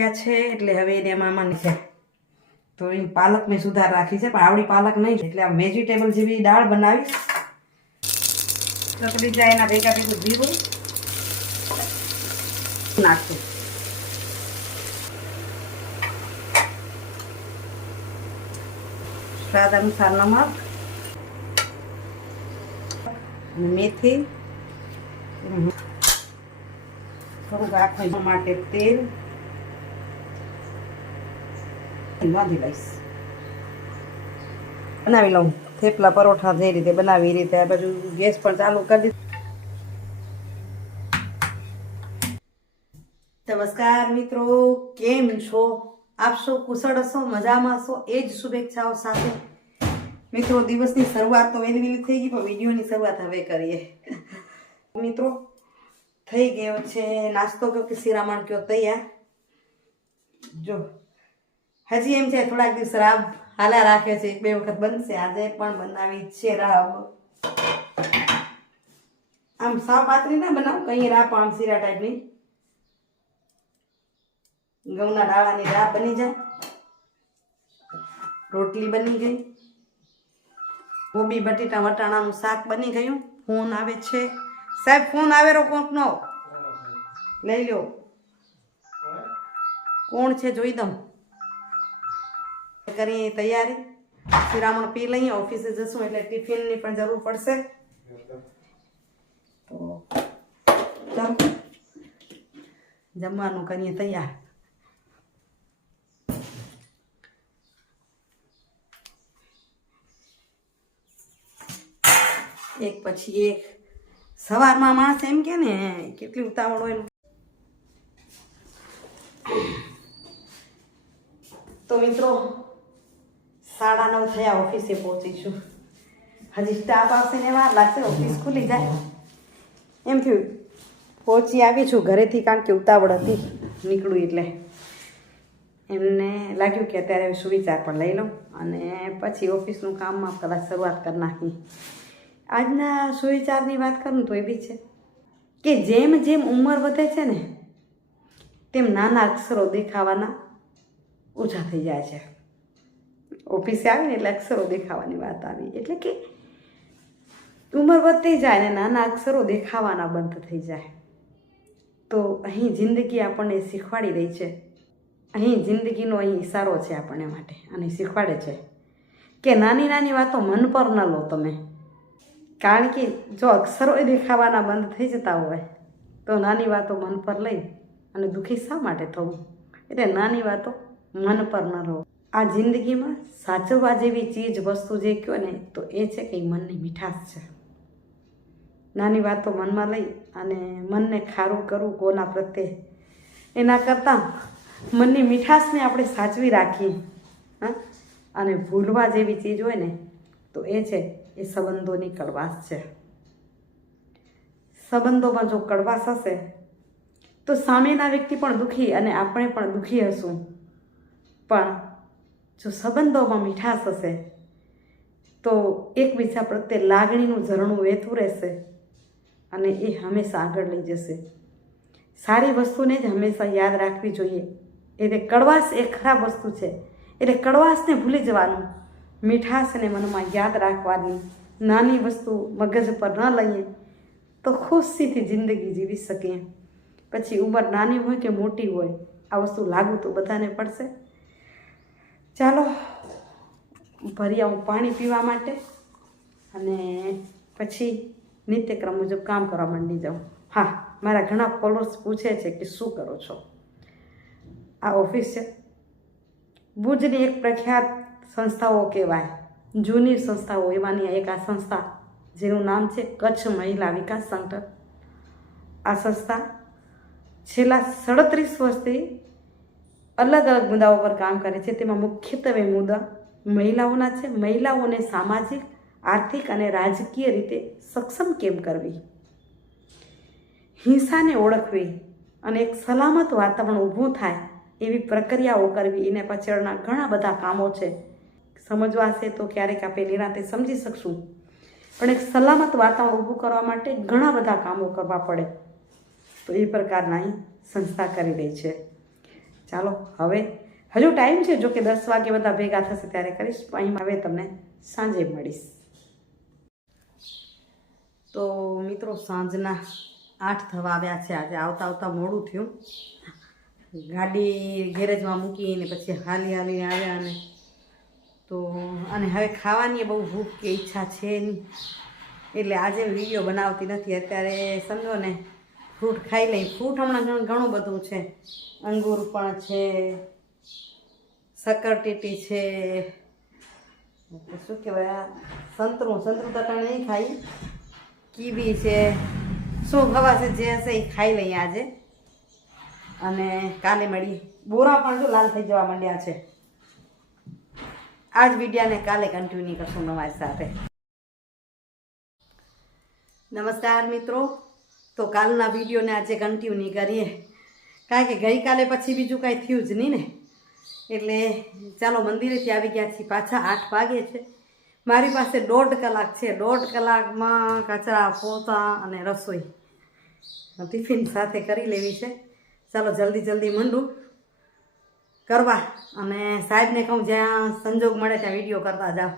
ગયા છે એટલે હવે એને મામાની છે તો એ પાલક મેં સુધાર રાખી છે, પણ આવડી પાલક નહીં એટલે આ વેજીટેબલ જેવી દાળ બનાવીશ. લકડી જાય એના ભેગા ભેગું જીરું નાખશું. સ્વાદ અનુસાર નમક. મેથી. થોડુંક આખું માટે તેલ. બાંધી લઈશ. બનાવી લઉં. થેપલા, પરોઠા જે રીતે બનાવી એ રીતે આ બાજુ ગેસ પણ ચાલુ કરી દીધું. નમસ્કાર મિત્રો, કેમ છો? આપ સૌ કુશળ હશો, મજામાં હશો? એ જ શુભેચ્છાઓ સાથે. મિત્રો, દિવસની શરૂઆત તો વહેલી વહેલી થઈ ગઈ, પણ વિડીયોની શરૂઆત હવે કરીએ. મિત્રો, થઈ ગયો છે નાસ્તો કયો કે શિરામણ કયો, તૈયાર? જો હજી એમ છે, થોડાક દિવસ રાબ હાલા રાખે છે એક બે વખત બનશે આજે, પણ બનાવી છે રાબ. આમ સાવ પાતળી ના બનાવું કઈ રાબ, આમ શીરા ટાઈપની ઘઉંના ડાળાની રાબ બની જાય. રોટલી બની ગઈ. કોબી બટેટા, વટાણાનું શાક બની ગયું. ફોન આવે છે. સાહેબ, ફોન આવેલો કોકનો? લઈ લ્યો. કોણ છે? જોઈ દઉં. કરી તૈયારી. શિરામણ પી લઈએ ઓફિસે જશું એટલે ટિફિનની પણ જરૂર પડશે. જમવાનું કરીએ તૈયાર. એક પછી એક. સવારમાં માણસ એમ કે ને, કેટલી ઉતાવળ હોય તો મિત્રો સાડા નવ થયા ઓફિસે પહોંચીશું. હજી સ્ટાફ આવશે ને વાર લાગશે ઓફિસ ખુલી જાય. એમ થયું, પહોંચી આવી છું ઘરેથી કારણ કે ઉતાવળ હતી, નીકળું એટલે. એમને લાગ્યું કે અત્યારે સુવિચાર પણ લઈ લઉં અને પછી ઓફિસનું કામમાં કદાચ શરૂઆત કરી નાખી. આજના સુવિચારની વાત કરું તો એ બી છે કે જેમ જેમ ઉંમર વધે છે ને, તેમ નાના અક્ષરો દેખાવાના ઓછા થઈ જાય છે. ઓફિસે આવીને એટલે અક્ષરો દેખાવાની વાત આવી. એટલે કે ઉંમર વધતી જાય ને નાના અક્ષરો દેખાવાના બંધ થઈ જાય. તો અહીં જિંદગી આપણને શીખવાડી રહી છે. અહીં જિંદગીનો અહીં ઈશારો છે આપણને માટે. અને શીખવાડે છે કે નાની નાની વાતો મન પર ન લો તમે. કારણ કે જો અક્ષરો દેખાવાના બંધ થઈ જતા હોય, તો નાની વાતો મન પર લઈ અને દુઃખી શા માટે થવું? એટલે નાની વાતો મન પર ન રહો આ જિંદગીમાં સાચવવા જેવી ચીજ, વસ્તુ જે કહો ને, તો એ છે કે મનની મીઠાશ છે. નાની વાતો મનમાં લઈ અને મનને ખારું કરવું કોના પ્રત્યે? એના કરતાં મનની મીઠાશને આપણે સાચવી રાખીએ, હા? અને ભૂલવા જેવી ચીજ હોય ને, તો એ છે, એ સંબંધોની કડવાશ છે. સંબંધોમાં જો કડવાશ હશે, તો સામેના વ્યક્તિ પણ દુઃખી અને આપણે પણ દુઃખી હશું. પણ જો સંબંધોમાં મીઠાશ હશે, તો એકબીજા પ્રત્યે લાગણીનું ઝરણું વહેતું રહેશે અને એ હંમેશા આગળ લઈ જશે. સારી વસ્તુને જ હંમેશા યાદ રાખવી જોઈએ. એટલે કડવાશ એ ખરાબ વસ્તુ છે. એટલે કડવાશને ભૂલી જવાનું. મીઠાશને મનમાં યાદ રાખવાની. નાની વસ્તુ મગજ પર ન લઈએ તો ખુશીથી જિંદગી જીવી શકીએ. પછી ઉંમર નાની હોય કે મોટી હોય, આ વસ્તુ લાગુ તો બધાને પડશે. ચાલો, ભરી આવું પાણી પીવા માટે અને પછી નિત્યક્રમ મુજબ કામ કરવા માંડી જાઉં. હા, મારા ઘણા ફોલોઅર્સ પૂછે છે કે શું કરો છો? આ ઓફિસ છે. ભુજની એક પ્રખ્યાત સંસ્થાઓ કહેવાય. જૂની સંસ્થાઓ એમાંની એક આ સંસ્થા, જેનું નામ છે કચ્છ મહિલા વિકાસ સેન્ટર. આ સંસ્થા છેલ્લા સડત્રીસ વર્ષથી અલગ અલગ મુદ્દાઓ પર કામ કરે છે. તેમાં મુખ્યત્વે મુદ્દા મહિલાઓના છે. મહિલાઓને સામાજિક, આર્થિક અને રાજકીય રીતે સક્ષમ કેમ કરવી? હિંસાને ઓળખવી અને એક સલામત વાતાવરણ ઊભું થાય એવી પ્રક્રિયાઓ કરવી, એને પાછળના ઘણા બધા કામો છે. સમજવા હશે તો ક્યારેક આપણે નિરાંતે સમજી શકશું. પણ એક સલામત વાતાવરણ ઊભું કરવા માટે ઘણા બધા કામો કરવા પડે. તો એ પ્રકારના સંસ્થા કરી રહી છે. ચાલો, હવે હજુ ટાઈમ છે જો કે દસ વાગે બધા ભેગા થશે ત્યારે કરીશ અહીં હવે તમને સાંજે મળીશ. તો મિત્રો, સાંજના આઠ થવા આવ્યા છે, આજે આવતા આવતા મોડું થયું. ગાડી ગેરેજમાં મૂકીને પછી હાલી હાલીને આવ્યા અને તો, અને હવે ખાવાની બહુ ભૂખ કે ઈચ્છા છે નહીં. એટલે આજે વીડિયો બનાવતી નથી, અત્યારે સમજો ને ફ્રૂટ ખાઈ લઈ. ફ્રૂટ હમણાં ઘણું બધું છે. અંગૂર પણ છે. શક્કરટેટી છે. શું કહેવાય સંતરું. સંતરું તો કાંઈ નહીં ખાઈ. કીવી છે. શું ખવાશે જે હશે એ ખાઈ લઈએ આજે. અને કાલે મળી. બોરા પણ જો લાલ થઈ જવા માંડ્યા છે. આજ વિડીયાને કાલે કન્ટિન્યુ કરશું નવા સાથે. નમસ્કાર મિત્રો. તો કાલના વિડીયોને આજે કન્ટિન્યુ કરીએ. કારણ કે ગઈકાલે પછી બીજું કાંઈ થયું જ નહીં ને. એટલે ચાલો મંદિરેથી આવી ગયા છીએ. પાછા આઠ વાગે છે. મારી પાસે દોઢ કલાક છે. દોઢ કલાકમાં કચરા, પોતા અને રસોઈ. ટિફિન સાથે કરી લેવી છે. ચાલો જલ્દી જલ્દી મંડું. કરવા. અને સાહેબને કહું, જ્યાં સંજોગ મળે ત્યાં વીડિયો કરતા જાઓ.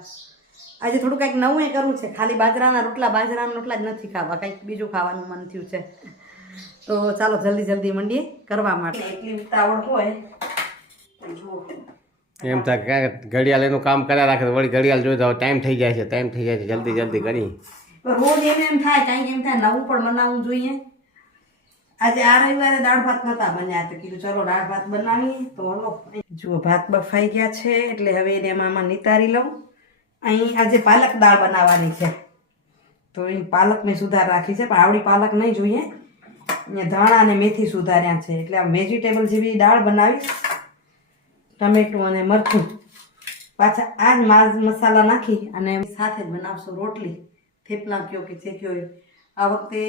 આજે થોડું કંઈક નવું એ કરવું છે. ખાલી બાજરાના રોટલા બાજરાના રોટલા જ નથી ખાવા. કંઈક બીજું ખાવાનું મન થયું છે. તો ચાલો જલ્દી જલ્દી મંડીએ કરવા માટે. એટલી ઉતાવળ હોય. એમ થાય કે ઘડિયાળ એનું કામ કર્યા રાખે વળી ઘડિયાળ જોઈ તો ટાઈમ થઈ જાય છે ટાઈમ થઈ જાય છે. જલ્દી જલ્દી કરી. રોજ એમ એમ થાય કાંઈક એમ થાય નવું પણ બનાવવું જોઈએ. આજે આ રવિવારે દાળ ભાત નહોતા બન્યા તો કીધું ચલો દાળ ભાત બનાવીએ. તો હલો જુઓ ભાત બફાઈ ગયા છે. એટલે હવે એને એમાં આમાં નિતારી લઉં. અહીં આજે પાલક દાળ બનાવવાની છે. તો એ પાલક મેં સુધાર રાખી છે, પણ આવડી પાલક નહીં જોઈએ. અહીંયા ધાણા અને મેથી સુધાર્યા છે, એટલે આ વેજીટેબલ જેવી દાળ બનાવીશ, ટમેટું અને મરચું. પાછા આ જ માસ મસાલા નાખી અને સાથે બનાવશું રોટલી. થેપલા કયો કે જે કયો એ. આ વખતે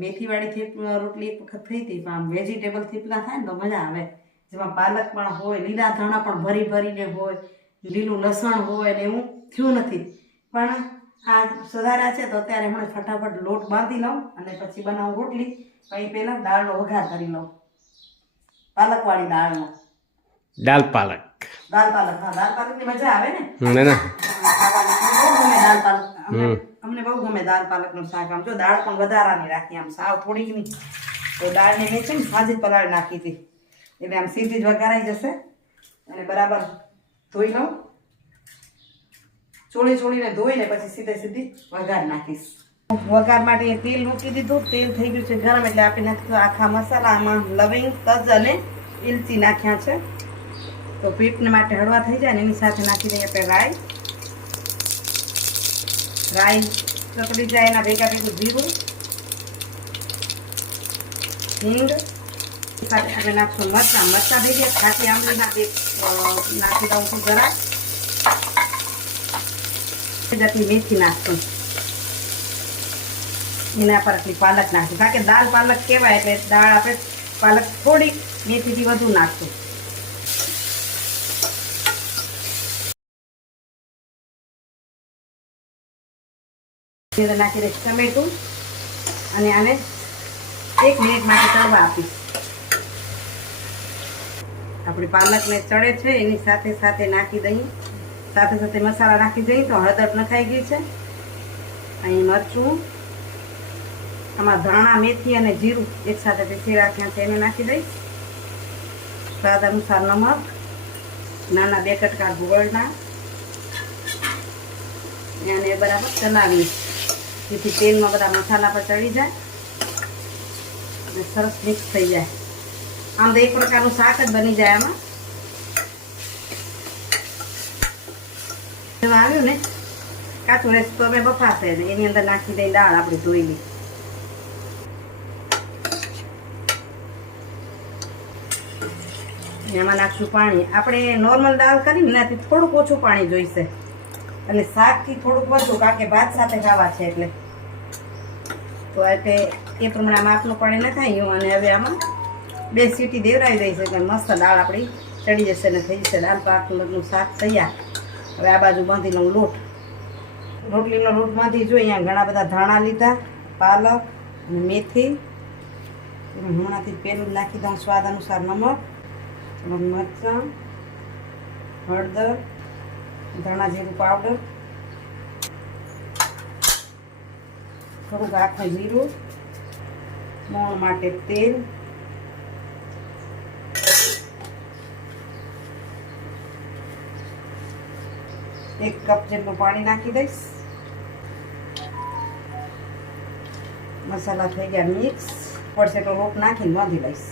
મેથીવાળી થેપ રોટલી એક વખત થઈ હતી, પણ આમ વેજીટેબલ થેપલા થાય ને તો મજા આવે. જેમાં પાલક પણ હોય, લીલા ધાણા પણ ભરી ભરીને હોય, લીલું લસણ હોય ને એવું. થયું નથી. પણ આ સુધાર્યા છે તો અત્યારે હમણાં ફટાફટ લોટ બાંધી લઉં અને પછી બનાવું રોટલી. પછી પહેલાં દાળનો વઘાર કરી લઉં. પાલકવાળી દાળનો. દાલ પાલક. દાળ પાલક હા દાળ પાલકની મજા આવે ને? ના ના. અમને બહુ ગમે દાળ પાલક. અમને અમને બહુ ગમે દાળ પાલકનું શાક. આમ જો દાળ પણ વધારાની રાખી. આમ સાવ થોડીક નહીં. તો દાળને મેં છે ને સાજી જ પલાળી નાખી હતી. એટલે આમ સીધી જ વઘારાઈ જશે. અને બરાબર ધોઈ લઉં. ચોળી ચોળીને ધોઈને પછી સીધે સીધી વઘાર નાખીશ. વઘાર માટે તેલ મૂકી દીધું. તેલ થઈ ગયું છે ગરમ એટલે આપી નાખ્યું આખા મસાલા. આમાં લવિંગ, તજ અને ઇલચી નાખ્યા છે. તો પીઠને માટે હળવા થઈ જાય ને એની સાથે નાખી દઈએ આપણે રાઈ રાઈ ચકડી જાય, એના ભેગા ભેગું જીરું, હિંગ, સાથે આપણે નાખશું મરચાં. મરચાં ભેગી ખાટી આંબલીના બે નાખી દઉં છું જરા જતી મેથી નાખશું. એના પરથી પાલક નાખશું. કારણ કે દાળ પાલક કહેવાય એટલે દાળ આપણે પાલક થોડી મેથીથી વધુ નાખશું. નાખી દઈશ ટમેટું અને આને એક મિનિટ માટે ચડવા આપીશ. આપણી પાલકને ચડે છે, એની સાથે સાથે નાખી દઈએ. સાથે સાથે મસાલા નાખી દઈએ તો હળદર નખાઈ ગઈ છે. અહીં મરચું, આમાં ધાણા, મેથી અને જીરું એક સાથે પીસી રાખ્યા છે, એને નાખી દઈશ. સ્વાદ અનુસાર નમક, નાના બે કટકા ગોળના અને બરાબર ચલાવીશ જેથી તેલમાં બધા મસાલા પર ચડી જાય અને સરસ મિક્સ થઈ જાય. આમ તો એક પ્રકારનું શાક જ બની જાય આમાં. જેવા આવ્યું ને? કાચું રહેશે તો અમે બફાશે ને, એની અંદર નાખી દઈ દાળ આપણી ધોઈલી એમાં નાખશું પાણી. આપણે નોર્મલ દાળ કરીને એનાથી થોડુંક ઓછું પાણી જોઈશે. અને શાકથી થોડુંક વધુ, કારણ કે ભાત સાથે ખાવા છે એટલે. તો એટલે એ પ્રમાણે માપનું પાણી નખાયું અને હવે આમાં બે સીટી દેવરાવી દઈશ એટલે મસ્ત દાળ આપણી ચડી જશે ને થઈ જશે. દાળ પાકનું શાક તૈયાર. હવે આ બાજુ બાંધી લઉં લોટ. રોટલીનો લોટ બાંધી જો અહીંયા ઘણા બધા ધાણા લીધા, પાલક અને મેથી. હમણાંથી પેલું નાખી દઉં, સ્વાદ અનુસાર નમક મરચાં, હળદર, ધાણા જીરું પાવડર, થોડુંક આખું જીરું, મોણ માટે તેલ એક કપ જેટલું પાણી નાખી દઈશ. મસાલા થઈ ગયા મિક્સ. પડશે તો લોટ નાખીને બાંધી લઈશ.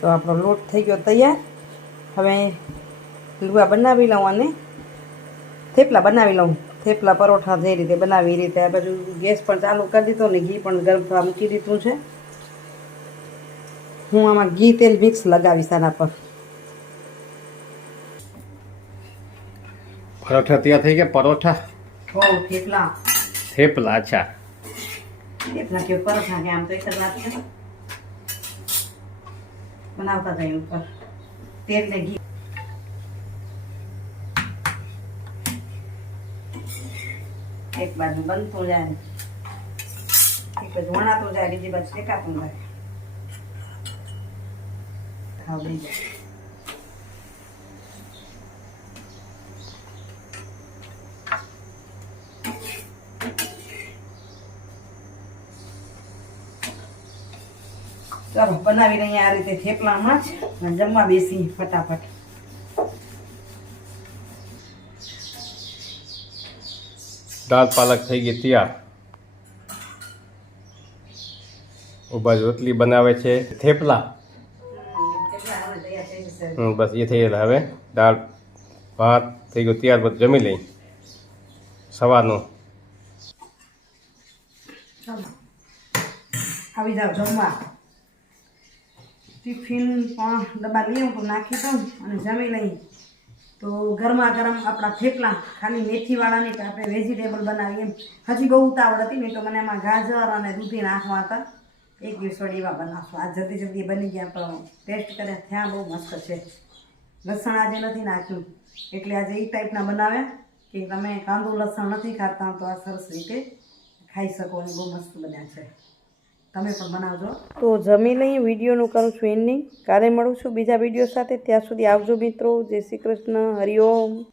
તો આપણો લોટ થઈ ગયો તૈયાર. હવે લુવા બનાવી લઉં અને થેપલા બનાવી લઉં. થેપલા પરોઠા જે રીતે બનાવી એ રીતે આ બાજુ ગેસ પણ ચાલુ કરી દીધો ને ઘી પણ ગરમ થવા મૂકી દીધું છે. હું આમાં ઘી તેલ મિક્સ લગાવીશ આના પર. પરોઠા તૈયાર થઈ ગયા? પરોઠા? થેપલા. થેપલા અચ્છા. થેપલા કે પરોઠા કે આમ તો એક જ વાત છે. બનાવતા જાય ઉપર. તેલ ને ઘી. એક બાજુ બનતું જાય ને. એક બાજુ વણાતું જાય બીજી બાજુ શેકાતું જાય. ખાવ જાય. ચાલો બનાવી લઈએ આ રીતે થેપલામાં જ જમવા બેસી ફટાફટ. દાળ પાલક થઈ ગઈ તૈયાર. ઊભા રોટલી બનાવે છે. થેપલા. બસ એ થઈ ગયેલા હવે. દાળ ભાત થઈ ગયું તૈયાર બધું જમી લઈ સવારનું. આવી જમવા. ટિફિન પણ ડબ્બા લઈ આવું તો નાખી દઉં અને જમી લઈ તો ગરમા ગરમ આપણા થેપલા, ખાલી મેથીવાળાની કે આપણે વેજીટેબલ બનાવીએ એમ. હજી બહુ ઉતાવળ હતી નહીં તો મને એમાં ગાજર અને દૂધી નાખવા હતા. એક દિવસ એવા બનાવશું. આ જલ્દી જલ્દી બની ગયા, પણ ટેસ્ટ કર્યા. ત્યાં બહુ મસ્ત છે. લસણ આજે નથી નાખ્યું. એટલે આજે એ ટાઈપના બનાવ્યા કે તમે કાંદો લસણ નથી ખાતા, તો આ સરસ રીતે ખાઈ શકો અને બહુ મસ્ત બન્યા છે. તમે પણ બનાવજો. તો જમી લઈ વિડીયોનું કરું છું એન્ડિંગ. કાલે મળું છું બીજા વીડિયો સાથે. ત્યાં સુધી આવજો મિત્રો. જય શ્રી કૃષ્ણ. હરિઓમ